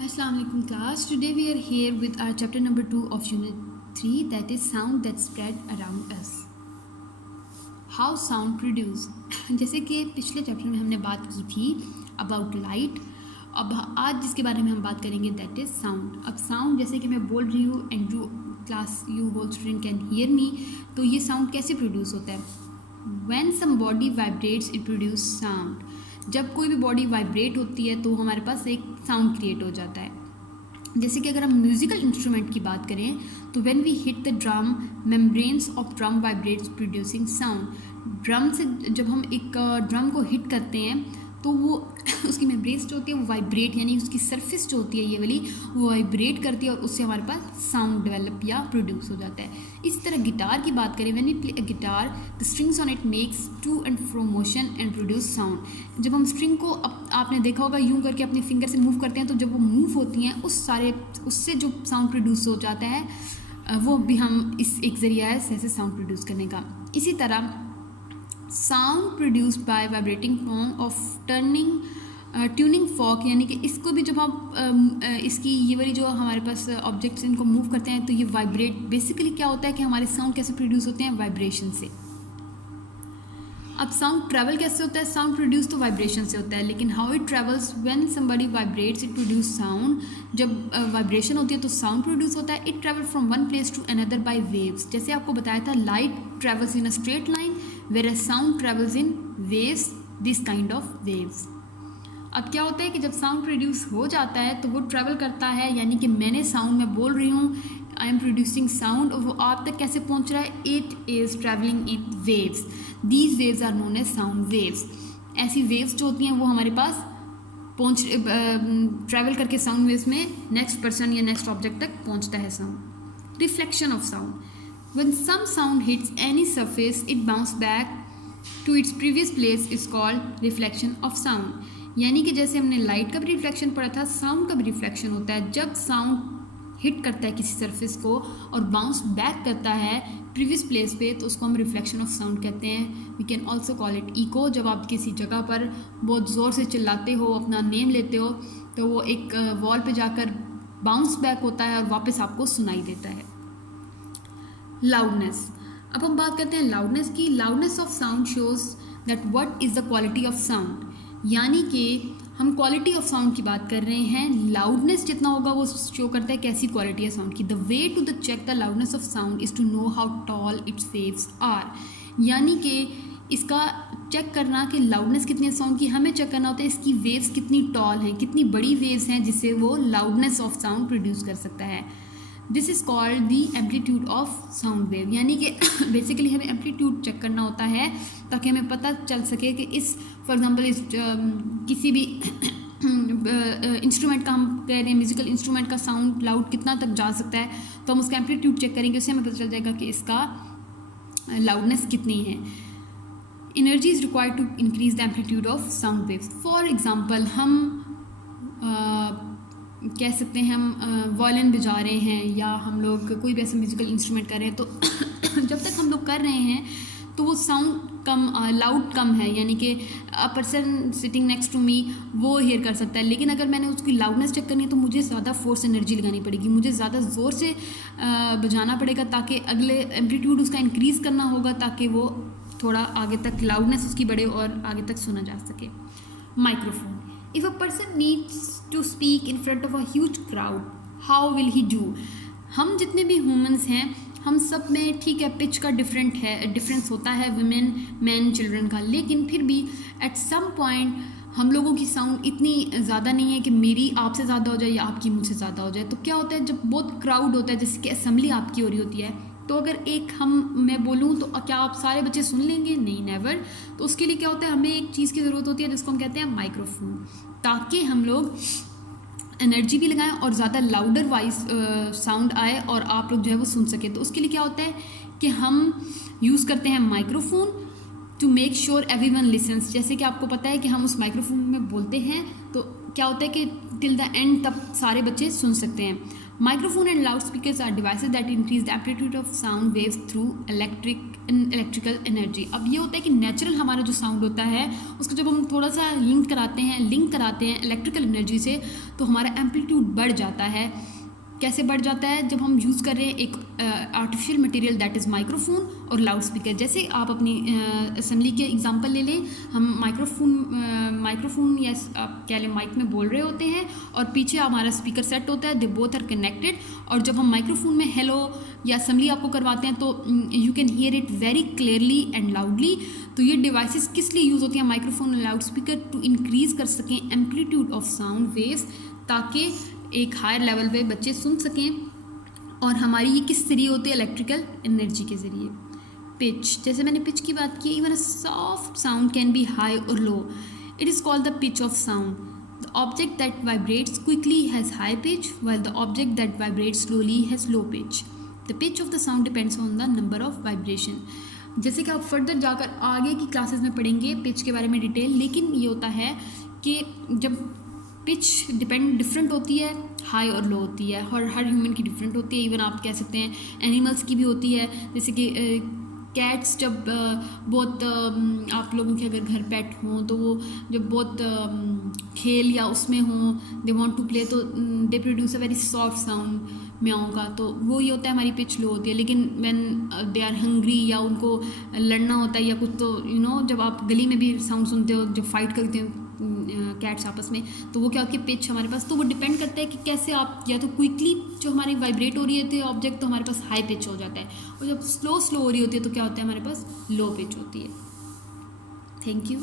Assalamu alaikum class. Today we are here with our chapter number 2 of unit 3, that is sound that spread around us. How sound produce. जैसे कि पिछले chapter में हमने बात की थी अबाउट लाइट, अब आज जिसके बारे में हम बात करेंगे दैट इज़ साउंड. अब साउंड जैसे कि मैं बोल रही हूँ and you whole student can hear me, तो ये साउंड कैसे प्रोड्यूस होता है. When some body vibrates it produce sound. जब कोई भी बॉडी वाइब्रेट होती है तो हमारे पास एक साउंड क्रिएट हो जाता है. जैसे कि अगर हम म्यूज़िकल इंस्ट्रूमेंट की बात करें तो when we hit the drum membranes of drum vibrates producing sound. Drum से जब हम एक ड्रम को हिट करते हैं तो वो उसकी मेम्ब्रेन्स जो होती है वो वाइब्रेट, यानी उसकी सरफेस जो होती है ये वाली वो वाइब्रेट करती है और उससे हमारे पास साउंड डेवलप या प्रोड्यूस हो जाता है. इसी तरह गिटार की बात करें, when we play a guitar the strings on it makes to and fro motion and produce sound. जब हम स्ट्रिंग को आपने देखा होगा यूँ करके अपने फिंगर से मूव करते हैं तो जब वो मूव होती हैं उससे जो साउंड प्रोड्यूस हो जाता है वो भी हम इस एक ज़रिया है ऐसे साउंड प्रोड्यूस करने का. इसी तरह sound produced by vibrating form of tuning fork, यानी कि इसको भी जब आप इसकी ये वाली जो हमारे पास ऑब्जेक्ट्स इनको मूव करते हैं तो ये वाइब्रेट. बेसिकली क्या होता है कि हमारे साउंड कैसे प्रोड्यूस होते हैं, वाइब्रेशन से. अब साउंड ट्रैवल कैसे होता है, साउंड प्रोड्यूस तो वाइब्रेशन से होता है, लेकिन how it travels when somebody vibrates it produce sound. जब वाइब्रेशन होती है तो साउंड प्रोड्यूस होता है. It travel from one place to another by waves. जैसे आपको बताया था light travels in a straight line whereas sound travels in waves, this kind of waves. अब क्या होता है कि जब साउंड प्रोड्यूस हो जाता है तो वो ट्रैवल करता है, यानी कि मैंने साउंड में बोल रही हूँ आई एम प्रोड्यूसिंग साउंड और वो आप तक कैसे पहुँच रहा है, it is travelling in waves. These waves are known as sound waves. ऐसी वेव्स जो होती हैं वो हमारे पास ट्रैवल करके साउंड वेव्स में नेक्स्ट पर्सन या नेक्स्ट ऑब्जेक्ट तक पहुँचता है sound. Reflection of sound. When some sound hits any surface, it bounces back to its previous place is called reflection of sound. यानी कि जैसे हमने लाइट का भी रिफ्लेक्शन पढ़ा था, साउंड का भी रिफ्लेक्शन होता है. जब साउंड हिट करता है किसी सरफेस को और बाउंस बैक करता है प्रीवियस प्लेस पे तो उसको हम रिफ्लेक्शन ऑफ साउंड कहते हैं. We can also call it echo. जब आप किसी जगह पर बहुत ज़ोर से चिल्लाते हो, अपना नेम लेते हो, तो वो एक वॉल पे जाकर बाउंस बैक होता है और वापस आपको सुनाई देता है. लाउडनेस. अब हम बात करते हैं लाउडनेस की. Loudness of sound shows that what is the quality of sound. यानी कि हम क्वालिटी ऑफ साउंड की बात कर रहे हैं. लाउडनेस जितना होगा वो शो करता है कैसी क्वालिटी है साउंड की. The way to the check the loudness of sound is to know how tall its waves are. यानी कि इसका चेक करना कि लाउडनेस कितनी है साउंड की, हमें चेक करना होता है इसकी वेव्स कितनी टॉल हैं, कितनी बड़ी वेव्स हैं जिससे वो लाउडनेस ऑफ साउंड प्रोड्यूस कर सकता है. This is called the amplitude of sound wave. यानी कि बेसिकली हमें एम्पलीट्यूड चेक करना होता है ताकि हमें पता चल सके कि इस फॉर एग्जांपल इस किसी भी इंस्ट्रूमेंट का हम कह रहे हैं म्यूजिकल इंस्ट्रूमेंट का साउंड लाउड कितना तक जा सकता है, तो हम उसका एम्पलीट्यूड चेक करेंगे, उससे हमें पता चल जाएगा कि इसका लाउडनेस कितनी है. Energy is required to increase the amplitude of sound wave. For example हम कह सकते हैं हम वायलिन बजा रहे हैं या हम लोग कोई भी ऐसा म्यूज़िकल इंस्ट्रूमेंट कर रहे हैं, तो जब तक हम लोग कर रहे हैं तो वो साउंड कम लाउड कम है, यानी कि a person sitting next to me वो हेयर कर सकता है. लेकिन अगर मैंने उसकी लाउडनेस चेक करनी है तो मुझे ज़्यादा फोर्स एनर्जी लगानी पड़ेगी, मुझे ज़्यादा ज़ोर से बजाना पड़ेगा ताकि अगले एम्पलीट्यूड उसका इंक्रीज़ करना होगा ताकि वो थोड़ा आगे तक लाउडनेस उसकी बढ़े और आगे तक सुना जा सके. Microphone. If a person needs to speak in front of a huge crowd, how will he do? हम जितने भी ह्यूमंस हैं हम सब में ठीक है पिच का डिफरेंस होता है वुमेन मैन चिल्ड्रन का, लेकिन फिर भी एट सम पॉइंट हम लोगों की साउंड इतनी ज़्यादा नहीं है कि मेरी आपसे ज़्यादा हो जाए या आपकी मुझसे ज़्यादा हो जाए. तो क्या होता है जब बहुत क्राउड होता है, जैसे कि असेंबली आपकी हो रही होती है, तो अगर मैं बोलूँ तो क्या आप सारे बच्चे सुन लेंगे? नहीं, नेवर. तो उसके लिए क्या होता है हमें एक चीज़ की ज़रूरत होती है जिसको हम कहते हैं माइक्रोफोन, ताकि हम लोग एनर्जी भी लगाएं और ज़्यादा लाउडर वाइज साउंड आए और आप लोग जो है वो सुन सकें. तो उसके लिए क्या होता है कि हम यूज़ करते हैं microphone to make sure everyone listens. जैसे कि आपको पता है कि हम उस माइक्रोफोन में बोलते हैं तो क्या होता है कि टिल द एंड, तब सारे बच्चे सुन सकते हैं। Microphone and loud speakers are devices that increase the amplitude of sound waves through electrical energy. अब ये होता है कि नेचुरल हमारा जो साउंड होता है उसको जब हम थोड़ा सा लिंक कराते हैं इलेक्ट्रिकल एनर्जी से, तो हमारा एम्पलीट्यूड बढ़ जाता है। कैसे बढ़ जाता है? जब हम यूज़ कर रहे हैं एक artificial material that is microphone और लाउड स्पीकर। जैसे आप अपनी असेंबली के एग्जांपल ले लें, हम माइक्रोफोन या आप कह लें माइक में बोल रहे होते हैं और पीछे हमारा स्पीकर सेट होता है, दे बोथ आर कनेक्टेड। और जब हम माइक्रोफोन में हेलो या असेंबली आपको करवाते हैं तो you can hear it very clearly and loudly. तो ये डिवाइसेस किस लिए यूज़ होती हैं, माइक्रोफोन और लाउड स्पीकर, टू इंक्रीज़ कर सकें एम्पलीट्यूड ऑफ साउंड वेव्स, ताकि एक हायर लेवल पे बच्चे सुन सकें। और हमारी ये किस जरिए होती है? इलेक्ट्रिकल एनर्जी के ज़रिए। पिच, जैसे मैंने पिच की बात की, even a soft sound can be high or low, it is called the pitch of sound. The object that vibrates quickly has high pitch while the object that vibrates slowly has low pitch. The pitch of the sound depends on the number of vibration. जैसे कि आप further जाकर आगे की classes में पढ़ेंगे pitch के बारे में डिटेल, लेकिन ये होता है कि जब पिच डिफरेंट होती है, हाई और लो होती है, और हर ह्यूमन की डिफरेंट होती है। इवन आप कह सकते हैं एनिमल्स की भी होती है, जैसे कि कैट्स जब बहुत आप लोगों के अगर घर पेट हों तो वो जब बहुत खेल या उसमें हों, दे वांट टू प्ले, तो they produce a very soft sound म्याऊं का, तो वो ये होता है हमारी पिच लो होती है। लेकिन व्हेन दे आर हंग्री या उनको लड़ना होता है या कुछ, तो जब आप गली में भी साउंड सुनते हो जब फाइट करते हो कैट्स आपस में, तो वो क्या होती है? पिच हमारे पास। तो वो डिपेंड करता है कि कैसे आप, या तो क्विकली जो हमारी वाइब्रेट हो रही होती है ऑब्जेक्ट, तो हमारे पास हाई पिच हो जाता है, और जब स्लो हो रही होती है तो क्या होता है? हमारे पास लो पिच होती है। Thank you.